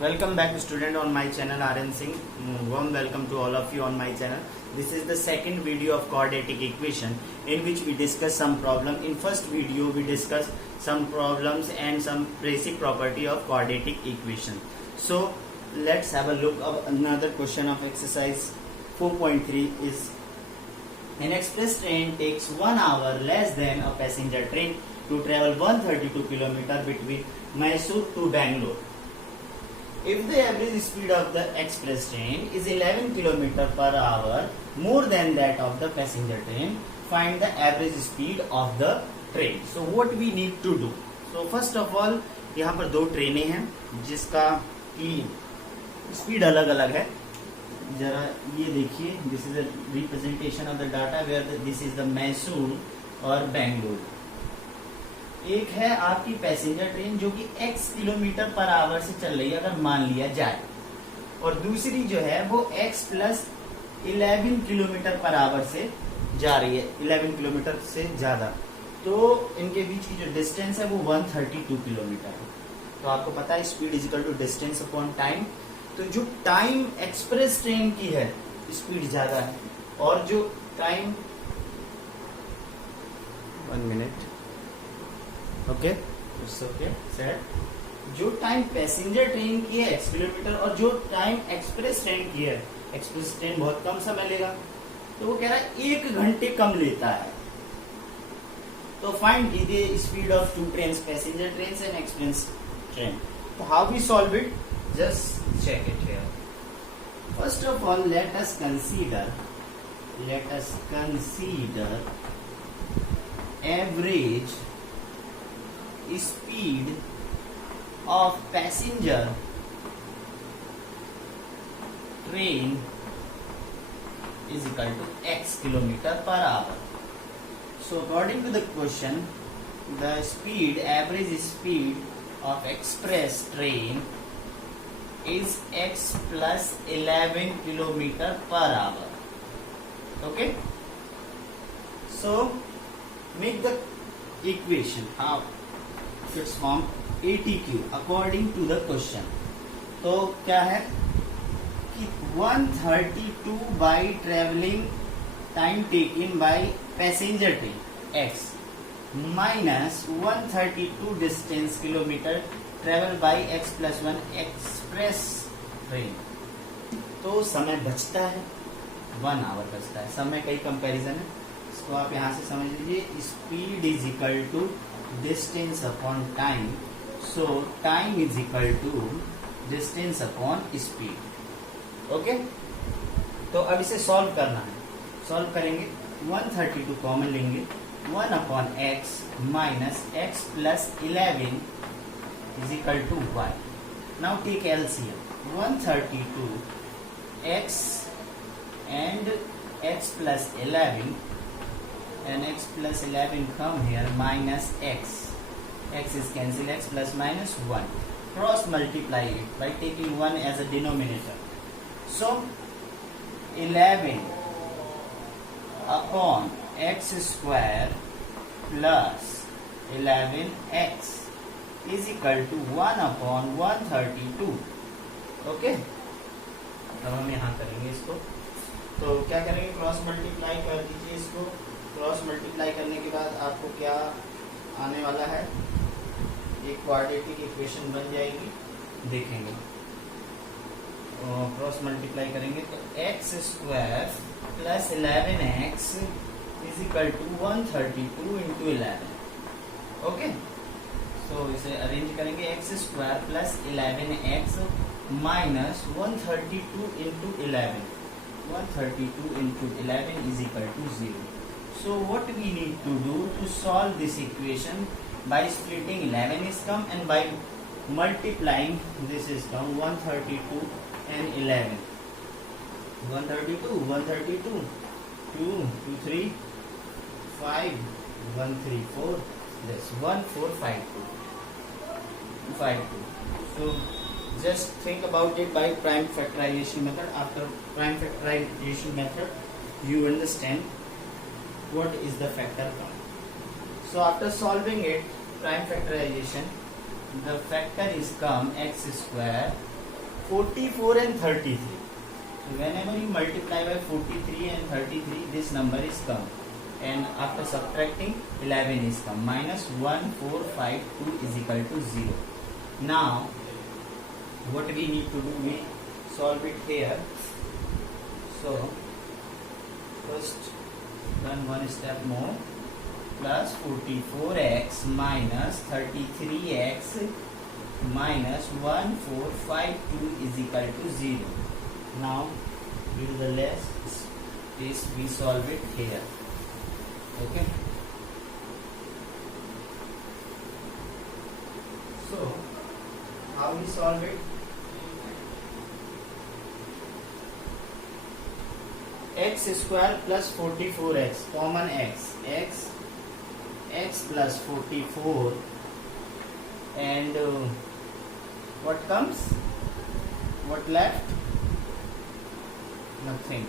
Welcome back student on my channel RN Singh. Warm welcome to all of you on my channel. This is the second video of quadratic equation in which we discuss some problem. In first video we discuss some problems and some basic property of quadratic equation. So let's have a look of another question of exercise 4.3 is an express train takes 1 hour less than a passenger train to travel 132 km between Mysore to Bangalore. If the average speed of the express train is 11 km per hour more than that of the passenger train, find the average speed of the train. So what we need to do? So first of all, यहाँ पर दो ट्रेनें हैं जिसका की speed अलग अलग है. जरा ये देखिए, this is a representation of the data where this is the Mysore और बेंगलुरु. एक है आपकी पैसेंजर ट्रेन जो कि x किलोमीटर पर आवर से चल रही है अगर मान लिया जाए, और दूसरी जो है वो x plus 11 kilometre per our से जा रही है, 11 किलोमीटर से ज्यादा. तो इनके बीच की जो डिस्टेंस है वो 132 किलोमीटर है. तो आपको पता है speed is equal to distance upon time. तो जो टाइम एक्सप्रेस ट्रेन की है स्पीड ज्यादा है, और जो टाइम 1 मिनट ओके सेट जो टाइम पैसेंजर ट्रेन की है x किलोमीटर और जो टाइम एक्सप्रेस ट्रेन की है, एक्सप्रेस ट्रेन बहुत कम समय लेगा तो वो कह रहा है 1 घंटे कम लेता है. तो फाइंड कीजिए speed of two train, passenger train and express train. तो how we solve it, just check it here. First of all let us consider average speed of passenger train is equal to x kilometer per hour. So according to the question, the average speed of express train is x plus 11 kilometer per hour. Okay, so make the equation how its form ATQ according to the question. तो क्या है कि 132 by traveling time taken by passenger train x minus 132 distance kilometer travel by x plus 1 express train. तो समय बचता है 1 our बचता है. समय का ही कंपैरिजन है, इसको आप यहाँ से समझ लीजिए. Speed is equal to distance upon time, so time is equal to distance upon speed. Okay, तो अब इसे सॉल्व करना है. सॉल्व करेंगे 132 कॉमन लेंगे, 1 upon x minus x plus 11 is equal to y. Now take LCM 132 x and x plus 11 and x plus 11 come here minus x is cancel, x plus minus 1. Cross multiply it by taking 1 as a denominator. So 11 upon x square plus 11x is equal to 1 upon 132. Okay, अब हम यहाँ करेंगे इसको. तो क्या करेंगे, cross multiply कर दीजिए इसको. क्रॉस मल्टीप्लाई करने के बाद आपको क्या आने वाला है, एक क्वाड्रेटिक इक्वेशन बन जाएगी, देखेंगे. क्रॉस मल्टीप्लाई करेंगे तो X square plus 11x is equal to 132 into 11. Okay, so इसे अरेंज करेंगे. X square plus 11x minus 132 into 11, 132 into 11 is equal to 0. So what we need to do to solve this equation, by splitting 11 is come and by multiplying this is come 132 and 11. 132, 132, 2, 2, 3, 5, 1, 3, 4, this 1, 4, 5, 2, 5, 2. So just think about it by prime factorization method. After prime factorization method you understand what is the factor come. So after solving it, prime factorization, the factor is come x square 44 and 33. So whenever you multiply by 43 and 33, this number is come, and after subtracting 11 is come. Minus 1452 is equal to 0. Now what we need to do, we solve it here. So first run one step more. Plus 44x minus 33x minus 1452 is equal to 0. Now due to the less space, we solve it here. Okay. So how we solve it? X square plus 44x, common x plus 44, and what comes? What left? Nothing.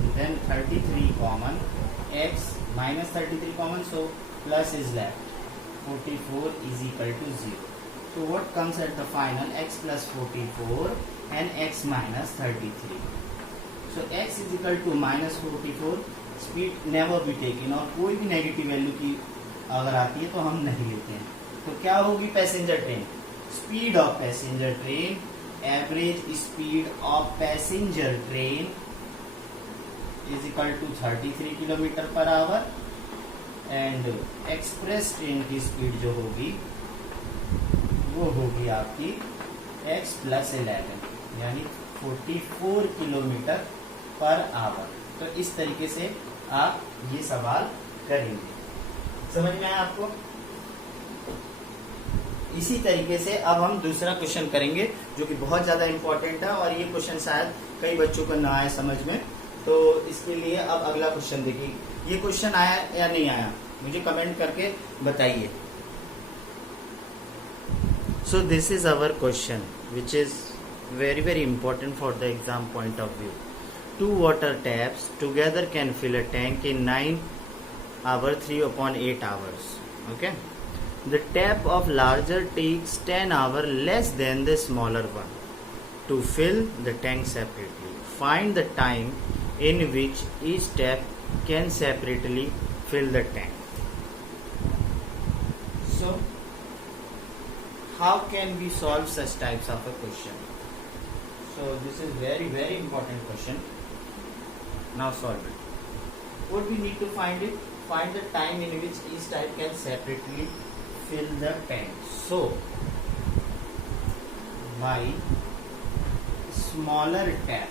And then 33 common, x minus 33 common, so plus is left. 44 is equal to 0. So what comes at the final? X plus 44 and x minus 33. So x is equal to minus 44. Speed never be taken, और कोई भी negative value की अगर आती है तो हम नहीं लेते हैं. तो क्या होगी passenger train? Speed of passenger train, average speed of passenger train is equal to 33 kilometre per hour, and express train की स्पीड जो होगी वो होगी आपकी x प्लस 11 यानी 44 किलोमीटर पर आवर. तो इस तरीके से आप ये सवाल करेंगे. समझ में आया आपको? इसी तरीके से अब हम दूसरा क्वेश्चन करेंगे जो कि बहुत ज्यादा इंपॉर्टेंट है, और ये क्वेश्चन शायद कई बच्चों को ना आए समझ में. तो इसके लिए अब अगला क्वेश्चन देखिए. ये क्वेश्चन आया या नहीं आया मुझे कमेंट करके बताइए. So this is our question which is very important for the exam point of view. Two water taps together can fill a tank in 9 hours 3/8 hours. Okay, the tap of larger takes 10 hours less than the smaller one to fill the tank separately. Find the time in which each tap can separately fill the tank. So how can we solve such types of a question? So this is very important question. Now solve it. What we need to find it? Find the time in which each type can separately fill the tank. So by smaller tap,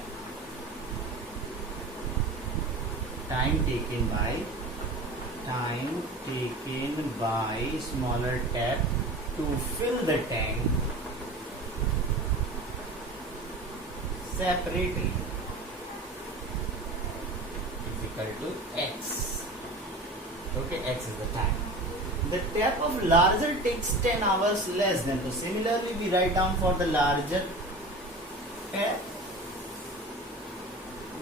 time taken by smaller tap to fill the tank separately is equal to x. Okay, x is the time. The tap of larger takes 10 hours less than. So similarly we write down for the larger tap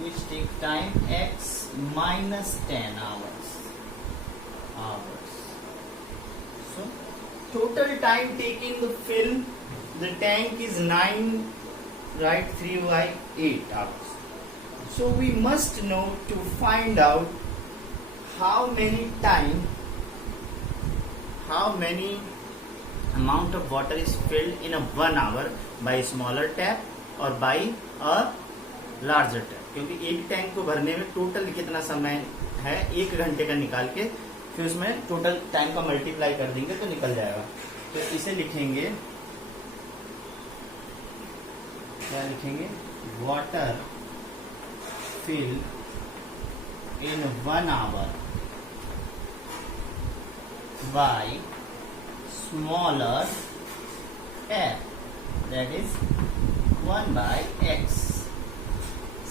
which take time x minus 10 hours. So total time taking to fill the tank is 9, right, 3 by 8 hours. So we must know to find out how many amount of water is filled in a 1 hour by smaller tap or by a larger tap. क्योंकि एक tank को भरने में total कितना समय है 1 घंटे का निकाल के फिर उसमें टोटल टाइम का मल्टीप्लाई कर देंगे तो निकल जाएगा. तो इसे लिखेंगे, क्या लिखेंगे? Water fill in 1 hour by smaller tap, that is 1 by x.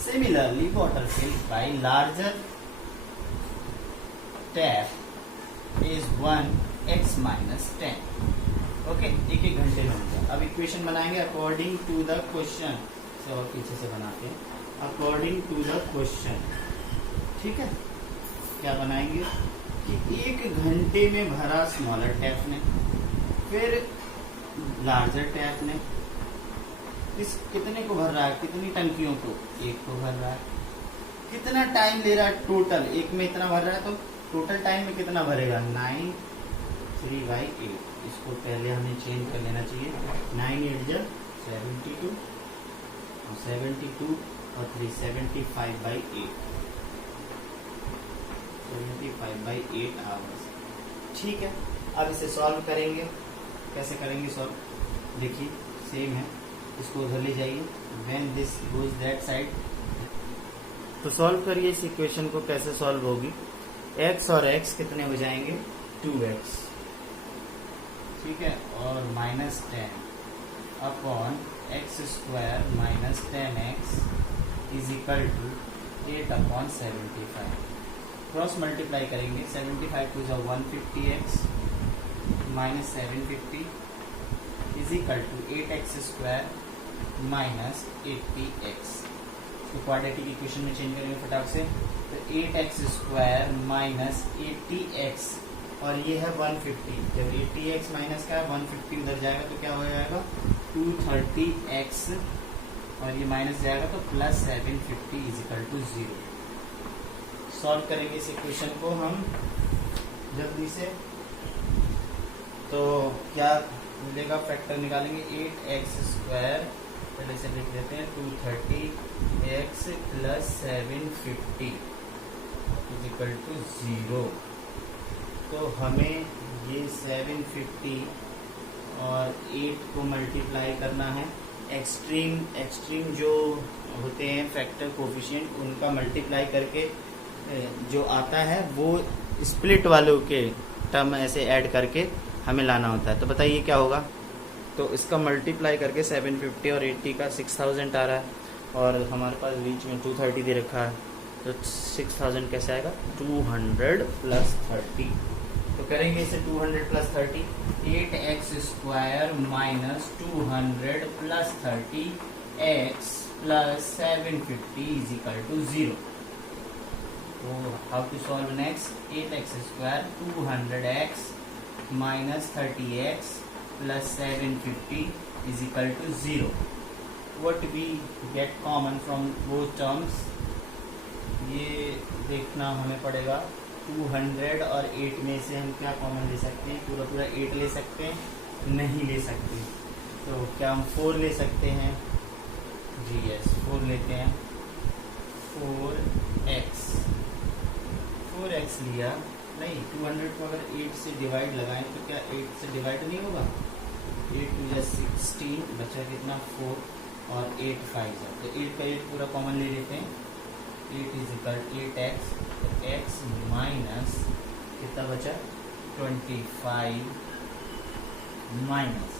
Similarly, water filled by larger tap is 1x minus 10. Okay, एक घंटे में होगा. अब इक्वेशन बनाएंगे अकॉर्डिंग टू द क्वेश्चन. से और पीछे से बनाते हैं अकॉर्डिंग टू द क्वेश्चन. ठीक है, क्या बनाएंगे कि 1 घंटे में भरा स्मॉलर टैप ने, फिर लार्जर टैप ने, कितने को भर रहा है, कितनी टंकियों को, एक को भर रहा है। कितना टाइम ले रहा है टोटल, एक में इतना भर रहा है तो टोटल टाइम में कितना भरेगा, 9 3/8। इसको पहले हमें चेंज कर लेना चाहिए, 9 8 जा 72 और 72 और 3 75/8 75/8 आवर्स। ठीक है, अब इसे सॉल्व करेंगे। कैसे करेंगे सॉल्व, देखिए सेम है, इसको उधर ले जाइए, when this goes that side. तो सॉल्व करिए इस इक्वेशन को, कैसे सॉल्व होगी। x और x कितने हो जाएंगे, 2x, ठीक है, और -10 upon x² minus 10x is equal to 8/75। Cross multiply करेंगे, 75 two 150x minus 750 is equal to 8x² minus 80x। तो क्वाड्रेटिक इक्वेशन में चेंज करेंगे फटाक से, तो 8x² माइनस 80x और ये है 150। जब 80x माइनस का 150 उधर जाएगा तो क्या हो जाएगा, 230x और ये माइनस जाएगा तो plus 750 is equal to 0। Solve करेंगे इस इक्वेशन को हम जल्दी से। तो क्या मिलेगा, फैक्टर निकालेंगे, 8x² पहले से लिख देते हैं, 230x plus 750 is equal to 0। तो हमें ये 750 और 8 को मल्टीप्लाई करना है। एक्सट्रीम जो होते हैं फैक्टर कोफिशिएंट, उनका मल्टीप्लाई करके जो आता है वो स्प्लिट वालों के टर्म ऐसे ऐड करके हमें लाना होता है। तो बताइए क्या होगा। तो इसका मल्टीप्लाई करके 750 और 80 का 6000 आ रहा है, और हमारे पास बीच में 230 दे रखा है, तो 6000 कैसे आएगा, 200 प्लस 30। तो करेंगे इसे 200 plus 30, 8x² minus 200 plus 30x plus 750 is equal to 0। तो how to solve next, 8x² 200x minus 30x plus 750 is equal to 0. What we get common from both terms, ये देखना हमें पड़ेगा। 200 और 8 में से हम क्या कॉमन ले सकते हैं, पूरा 8 ले सकते हैं, नहीं ले सकते। तो क्या हम 4 ले सकते हैं, जी यस 4 लेते हैं। 4x लिया, नहीं 200 को अगर 8 से डिवाइड लगाएं तो क्या 8 से डिवाइड नहीं होगा, 8 2 जा 16 बचा कितना 4 और 8 5 है, तो 8 का 8 पूरा कॉमन ले लेते हैं। 8 इज इक्वल 8x, तो x माइनस कितना बचा 25 माइनस,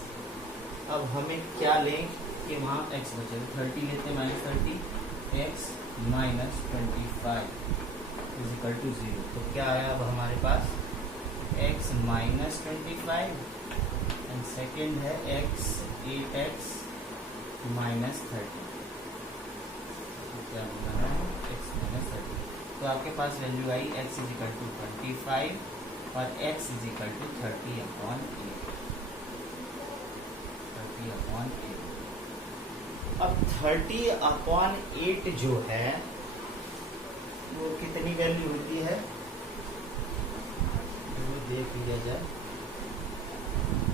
अब हमें क्या लें कि वहाँ x बचे, 30 लेते हैं minus 30, x minus 25 is equal to 0। तो क्या आया अब हमारे पास, x माइनस 25 एंड सेकेंड है x 8x माइनस 30। क्या होना है, x माइनस 30। तो आपके पास वैल्यू आई x इज इक्वल टू 25 और x इज इक्वल टू 30/8। अब 30/8 जो है वो कितनी वैल्यू होती है, वो देख लिया जाए,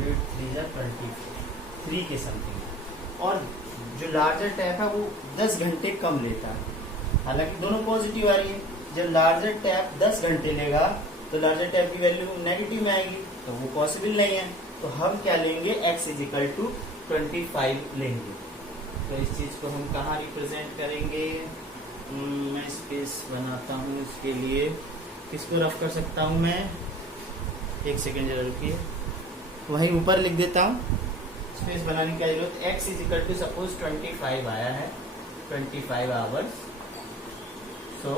8 3 जा 23 के समथिंग। और जो लार्जर टैप है वो 10 घंटे कम लेता है, हालांकि दोनों पॉजिटिव आ रही है। जब लार्जर टैप 10 घंटे लेगा तो लार्जर टैप की वैल्यू नेगेटिव में आएगी, तो वो पॉसिबल नहीं है। तो हम क्या लेंगे, x इज इक्वल टू 25 लेंगे। तो इस चीज को हम कहाँ रिप्रेजेंट करेंगे, मैं स्पेस बनाता हूँ इसके लिए। किसको रफ कर सकता हूँ मैं, एक सेकेंड जरा रुकिए, वहीं ऊपर लिख देता हूँ, स्पेस बनाने की जरूरत। x is equal to suppose 25 आया है, 25 आवर्स। सो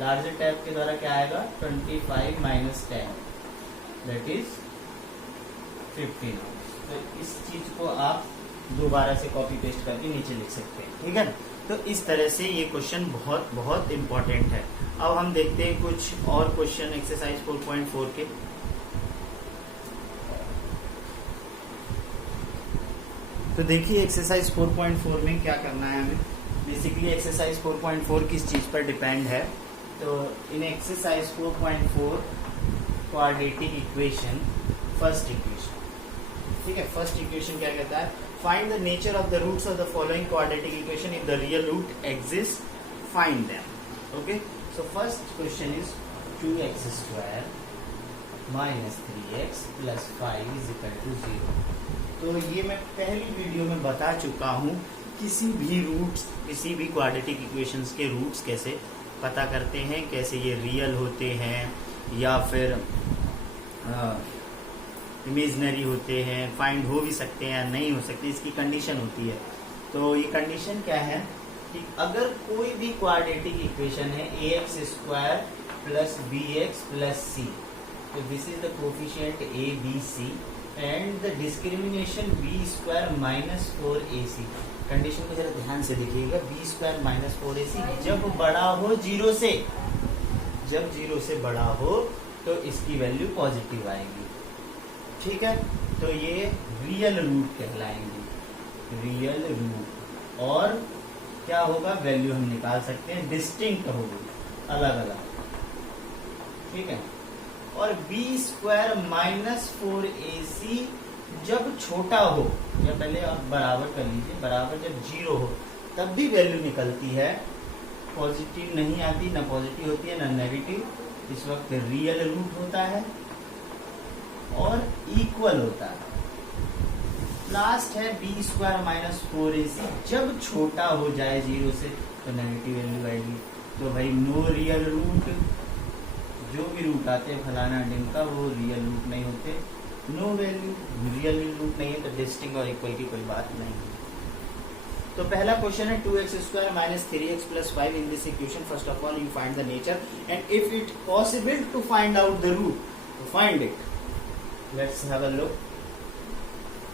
लार्जर टैप के द्वारा क्या आएगा, 25 माइनस 10 दैट इज 15 आवर्स। तो इस चीज को आप दोबारा से कॉपी पेस्ट करके नीचे लिख सकते हैं, ठीक है। तो इस तरह से ये क्वेश्चन बहुत बहुत इम्पोर्टेंट है। अब हम देखते हैं कुछ और क्वेश्चन एक्सरसाइज 4.4 के। तो देखिए एक्सरसाइज 4.4 में क्या करना है हमें। बेसिकली एक्सरसाइज 4.4 किस चीज पर डिपेंड है, तो इन exercise 4.4 quadratic equation, first equation, ठीक है। फर्स्ट इक्वेशन क्या कहता है, find the nature of the roots of the following quadratic equation, if the real root exist find them. Okay, so first question is 2x² minus 3x plus 5 is equal to 0। तो ये मैं पहली video में बता चुका हूँ, किसी भी रूट्स, किसी भी क्वाड्रेटिक इक्वेशंस के रूट्स कैसे पता करते हैं, कैसे ये रियल होते हैं या फिर इमेजनरी होते हैं, फाइंड हो भी सकते हैं या नहीं हो सकते, इसकी कंडीशन होती है। तो ये कंडीशन क्या है कि अगर कोई भी क्वाड्रेटिक इक्वेशन है ax² plus bx plus c, तो this is the coefficient a b c and the discrimination b² minus 4ac। Condition को जरा ध्यान से देखिएगा, b² माइनस 4ac जब बड़ा हो 0 से, जब 0 से बड़ा हो तो इसकी वैल्यू पॉजिटिव आएगी, ठीक है। तो ये रियल रूट कहलाएंगे, रियल रूट। और क्या होगा, वैल्यू हम निकाल सकते हैं, डिस्टिंक्ट होगी, अलग अलग, ठीक है। और b² माइनस 4ac जब छोटा हो, या पहले आप बराबर कर लीजिए, बराबर जब 0 हो तब भी वैल्यू निकलती है, पॉजिटिव नहीं आती, ना पॉजिटिव होती है ना नेगेटिव, इस वक्त रियल रूट होता है और इक्वल होता है। लास्ट है b² माइनस 4ac, जब छोटा हो जाए 0 से तो नेगेटिव वैल्यू आएगी। तो भाई नो रियल रूट, जो भी रूट आते हैं फलाना ढिमका, वो रियल रूट नहीं होते, नो वैल्यू, रियल रूट नहीं है, तो डिस्टिंक्ट और इक्वल की कोई बात नहीं है। तो पहला क्वेश्चन है 2x² minus 3x plus 5 in this equation, first of all you find the nature and if it possible to find out the root, तो find it. Let's have a look.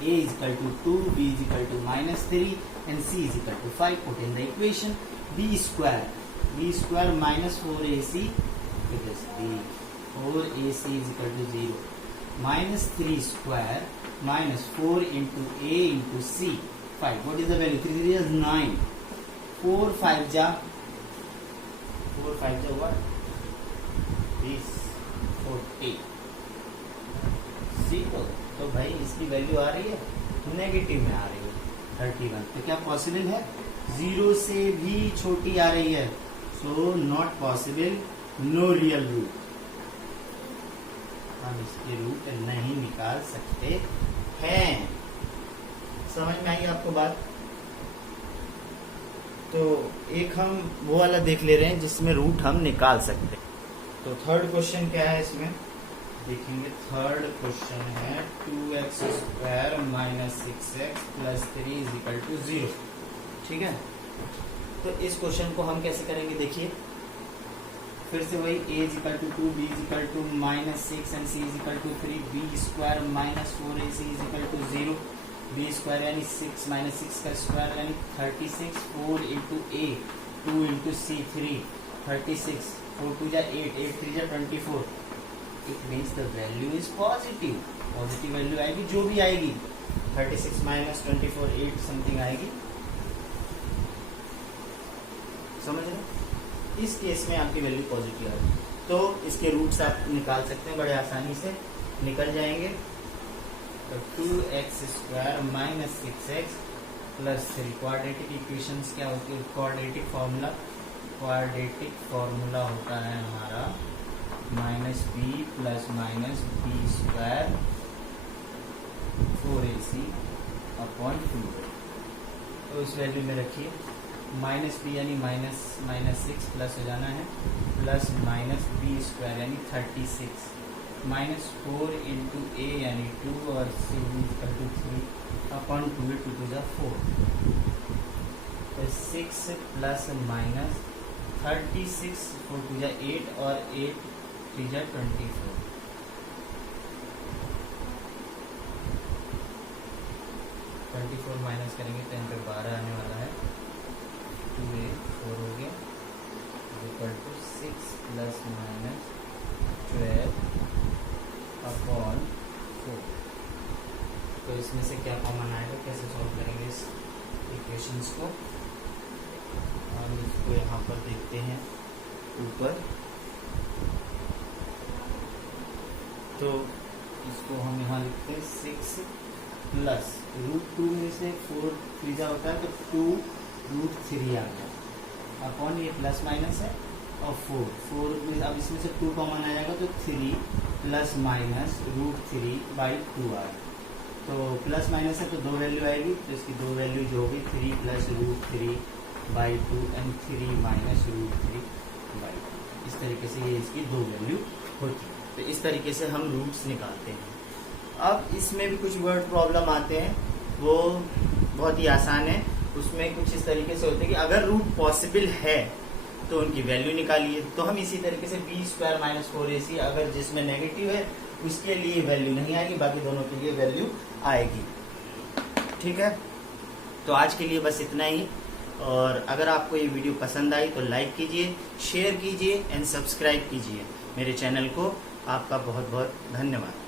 a is equal to 2, b is equal to minus 3 and c is equal to 5. Put in the equation. b² minus 4ac, because the 4ac is equal to 0, minus 3² minus 4 into a into c, 5. What is the value? 3 is 9, 4 5 ja what is 40। सी तो भाई इसकी value आ रही है, negative में आ रही है 31। तो क्या पॉसिबल है, 0 से भी छोटी आ रही है, so not possible, no real root, हम इसके रूट नहीं निकाल सकते हैं। समझ में आई आपको बात? तो एक हम वो वाला देख ले रहे हैं जिसमें रूट हम निकाल सकते हैं। तो थर्ड क्वेश्चन क्या है इसमें देखेंगे। थर्ड क्वेश्चन है 2x² minus 6x plus 3 is equal to 0, ठीक है। तो इस क्वेश्चन को हम कैसे करेंगे, देखिए फिर से वही, a is equal to 2, b is equal to minus 6 and c is equal to 3, b² minus 4ac is equal to 0, b² यानी 6 माइनस 6 का स्क्वायर यानी 36, 4 इंटू a, 2 इंटू c 3, 36, 4 2 जा 8, 8 3 जा 24। It means the value is positive, positive value आएगी, जो भी आएगी 36 minus 24 8 something आएगी, समझ रहे। इस केस में आपकी वैल्यू पॉजिटिव आएगी, तो इसके रूट्स आप निकाल सकते हैं, बड़े आसानी से निकल जाएंगे। तो 2x² minus 6x plus 3, quadratic equations क्या होती है, क्वाड्रेटिक फॉर्मूला होता है हमारा minus b plus minus b² 4ac upon 2। तो इस वैल्यू में रखिए, माइनस b यानी माइनस 6 प्लस हो जाना है, प्लस माइनस b² यानी 36, माइनस 4 इंटू a यानी 2 और c इक्वल टू 3 अपॉन 2, 2 2 जा 4। तो 6 प्लस माइनस 36, 4 2 जा 8 और 8 3 जा 24। माइनस करेंगे 10 पे 12 आने वाला है, 2a 4 हो गया, equal to 6 plus minus 12 upon 4। तो इसमें से क्या कॉमन आएगा, कैसे सॉल्व करेंगे। इक्वेशंस को। हम इसको यहाँ पर देखते हैं ऊपर, तो इसको हम यहाँ लिखते हैं 6 प्लस √2 में से 4 3 होता है तो 2√3 आ गया अपॉन ये प्लस माइनस है और 4 में अब इसमें से 2 कॉमन आ जाएगा तो 3 प्लस माइनस √3/2 आ गया। तो प्लस माइनस है तो 2 वैल्यू आएगी, तो इसकी 2 वैल्यू जो होगी 3 प्लस √3/2 एंड 3 माइनस √3/2। इस तरीके से ये इसकी 2 वैल्यू होती है। तो इस तरीके से हम रूट्स निकालते हैं। अब इसमें भी कुछ वर्ड प्रॉब्लम आते हैं, वो बहुत ही आसान है। उसमें कुछ इस तरीके से होते हैं कि अगर रूट पॉसिबल है तो उनकी वैल्यू निकालिए। तो हम इसी तरीके से b² - 4ac अगर जिसमें नेगेटिव है उसके लिए वैल्यू नहीं आएगी, बाकी दोनों के लिए वैल्यू आएगी। ठीक है, तो आज के लिए बस इतना ही। और अगर आपको ये वीडियो पसंद आई तो लाइक कीजिए, शेयर कीजिए एंड सब्सक्राइब कीजिए मेरे चैनल को। आपका बहुत बहुत धन्यवाद।